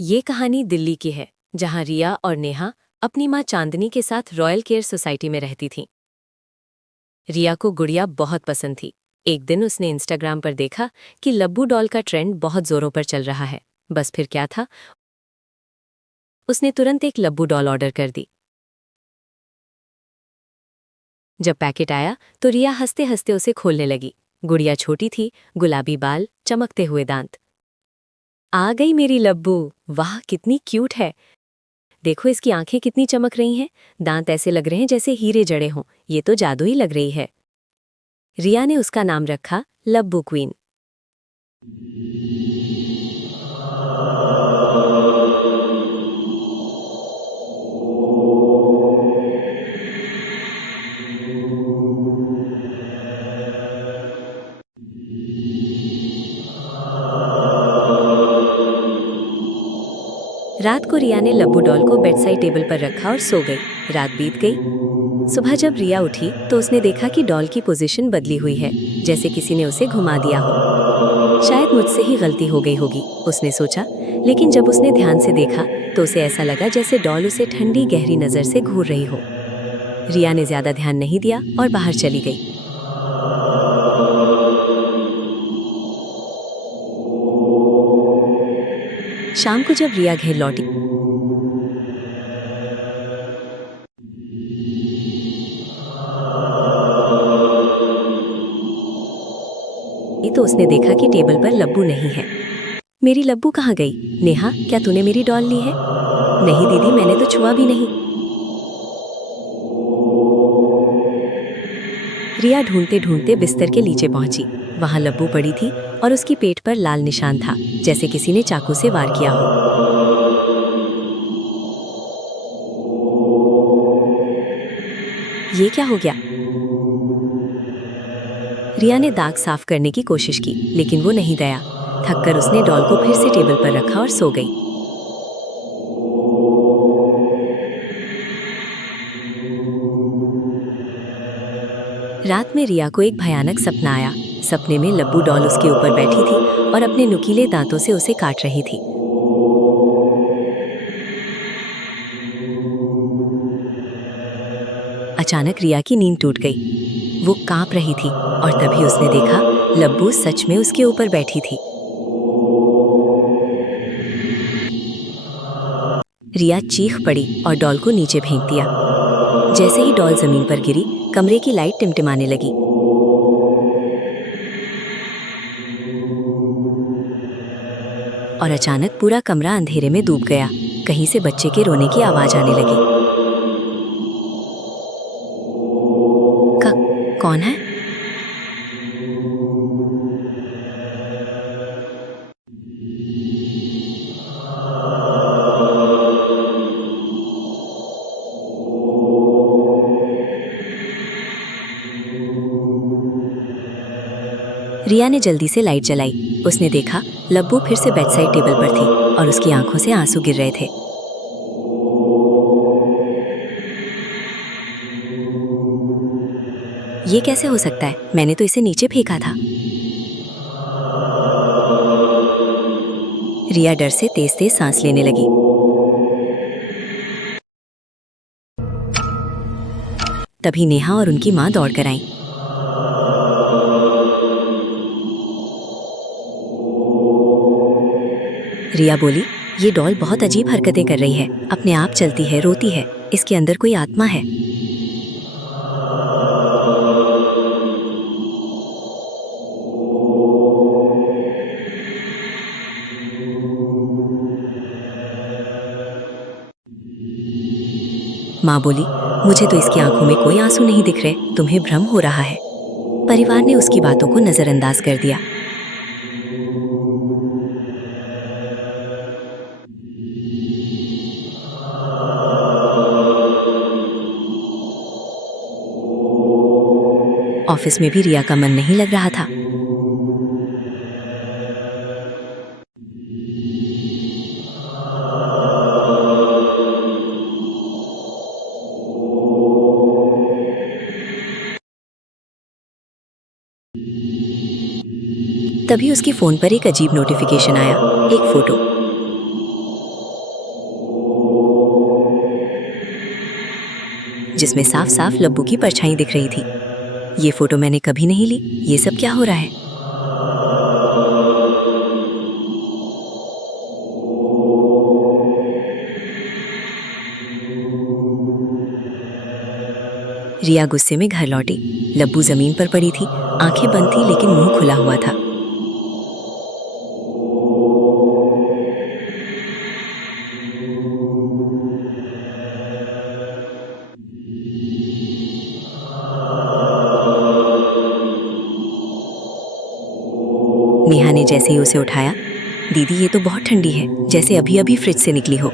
ये कहानी दिल्ली की है, जहां रिया और नेहा अपनी मां चांदनी के साथ रॉयल केयर सोसाइटी में रहती थीं। रिया को गुड़िया बहुत पसंद थी। एक दिन उसने इंस्टाग्राम पर देखा कि लब्बू डॉल का ट्रेंड बहुत जोरों पर चल रहा है। बस फिर क्या था, उसने तुरंत एक लब्बू डॉल ऑर्डर कर दी। जब पैकेट आया तो रिया हंसते हंसते उसे खोलने लगी। गुड़िया छोटी थी, गुलाबी बाल, चमकते हुए दांत। आ गई मेरी लब्बू, वाह कितनी क्यूट है। देखो इसकी आंखें कितनी चमक रही हैं, दांत ऐसे लग रहे हैं जैसे हीरे जड़े हों। ये तो जादू ही लग रही है। रिया ने उसका नाम रखा लब्बू क्वीन। रात को रिया ने लब्बू डॉल को बेड साइड टेबल पर रखा और सो गई। रात बीत गई। सुबह जब रिया उठी तो उसने देखा कि डॉल की पोजीशन बदली हुई है, जैसे किसी ने उसे घुमा दिया हो। शायद मुझसे ही गलती हो गई होगी, उसने सोचा। लेकिन जब उसने ध्यान से देखा तो उसे ऐसा लगा जैसे डॉल उसे ठंडी गहरी नजर से घूर रही हो। रिया ने ज्यादा ध्यान नहीं दिया और बाहर चली गई। शाम को जब रिया घर लौटी तो उसने देखा कि टेबल पर लब्बू नहीं है। मेरी लब्बू कहाँ गई? नेहा, क्या तूने मेरी डॉल ली है? नहीं दीदी, मैंने तो छुआ भी नहीं। रिया ढूंढते ढूंढते बिस्तर के नीचे पहुंची। वहां लब्बू पड़ी थी और उसकी पेट पर लाल निशान था, जैसे किसी ने चाकू से वार किया हो। ये क्या हो गया? रिया ने दाग साफ करने की कोशिश की, लेकिन वो नहीं गया। थककर उसने डॉल को फिर से टेबल पर रखा और सो गई। रात में रिया को एक भयानक सपना आया। सपने में लब्बू डॉल उसके ऊपर बैठी थी और अपने नुकीले दांतों से उसे काट रही थी। अचानक रिया की नींद टूट गई। वो कांप रही थी और तभी उसने देखा लब्बू सच में उसके ऊपर बैठी थी। रिया चीख पड़ी और डॉल को नीचे फेंक दिया। जैसे ही डॉल जमीन पर गिरी, कमरे की लाइट टिमटिमाने लगी। और अचानक पूरा कमरा अंधेरे में डूब गया। कहीं से बच्चे के रोने की आवाज आने लगी। कौन है? रिया ने जल्दी से लाइट जलाई। उसने देखा लब्बू फिर से बेड साइड टेबल पर थी और उसकी आंखों से आंसू गिर रहे थे। ये कैसे हो सकता है? मैंने तो इसे नीचे फेंका था। रिया डर से तेज तेज सांस लेने लगी। तभी नेहा और उनकी मां दौड़कर आईं। रिया बोली, ये डॉल बहुत अजीब हरकतें कर रही है, अपने आप चलती है, रोती है। इसके अंदर कोई आत्मा है। माँ बोली, मुझे तो इसकी आंखों में कोई आंसू नहीं दिख रहे, तुम्हें भ्रम हो रहा है। परिवार ने उसकी बातों को नजरअंदाज कर दिया। ऑफिस में भी रिया का मन नहीं लग रहा था। तभी उसकी फोन पर एक अजीब नोटिफिकेशन आया। एक फोटो। जिसमें साफ साफ लब्बू की परछाई दिख रही थी। ये फोटो मैंने कभी नहीं ली, ये सब क्या हो रहा है? रिया गुस्से में घर लौटी। लब्बू जमीन पर पड़ी थी, आंखें बंद थी लेकिन मुंह खुला हुआ था। नेहा ने जैसे ही उसे उठाया, दीदी ये तो बहुत ठंडी है, जैसे अभी अभी फ्रिज से निकली हो।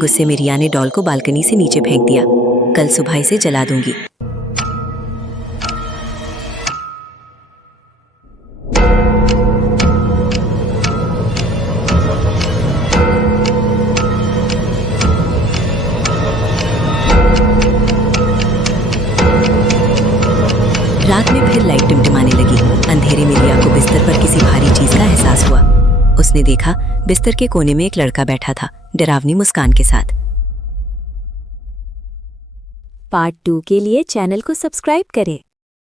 गुस्से में रिया ने डॉल को बालकनी से नीचे फेंक दिया। कल सुबह इसे जला दूंगी। रात में फिर लाइट टिमटिमाने लगी। अंधेरे में रिया को बिस्तर पर किसी भारी चीज का एहसास हुआ। उसने देखा बिस्तर के कोने में एक लड़का बैठा था, डरावनी मुस्कान के साथ। पार्ट 2 के लिए चैनल को सब्सक्राइब करें।